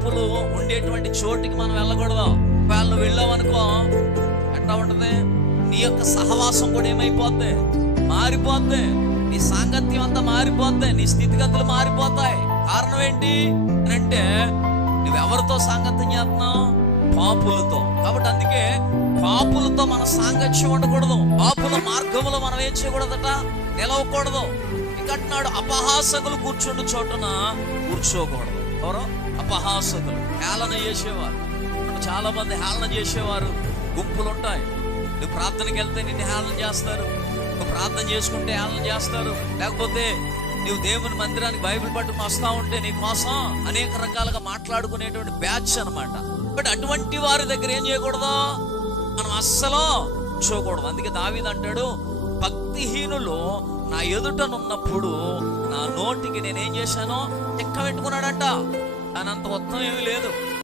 పాపులు ఉండేటువంటి చోటికి మనం వెళ్ళకూడదు. వాళ్ళు వెళ్ళామనుకో ఎట్లా ఉంటది, నీ యొక్క సహవాసం కూడా ఏమైపోద్ది, మారిపోద్ది. నీ సాంగత్యం అంతా మారిపోద్ది, నీ స్థితిగతులు మారిపోతాయి. కారణం ఏంటి అంటే నువ్వెవరితో సాంగత్యం చేస్తున్నావు? పాపులతో. కాబట్టి అందుకే పాపులతో మన సాంగత్యం ఉండకూడదు. పాపుల మార్గంలో మనం ఏం చేయకూడదట, నిలవకూడదు. ఇంకంటున్నాడు అపహాసకులు కూర్చుండు చోటున కూర్చోకూడదు. ఎవరో అపహాసకులు, హేళన చేసేవారు. చాలా మంది హేళన చేసేవారు గుంపులు ఉంటాయి. నువ్వు ప్రార్థనకి వెళ్తే నిన్ను హేళన చేస్తారు, నువ్వు ప్రార్థన చేసుకుంటే హేళన చేస్తారు. లేకపోతే నువ్వు దేవుని మందిరానికి బైబిల్ పట్టుకుని వస్తా ఉంటే నీ కోసం అనేక రకాలుగా మాట్లాడుకునేటువంటి బ్యాచ్ అనమాట. బట్ అటువంటి వారి దగ్గర ఏం చేయకూడదు, మనం అస్సలు చూడకూడదు. అందుకే దావీదు అంటాడు, భక్తిహీనులు నా ఎదుటనున్నప్పుడు నా నోటికి నేనేం చేశానో చెక్క పెట్టుకున్నాడంట. దానంత ఉత్తమం ఏమీ లేదు.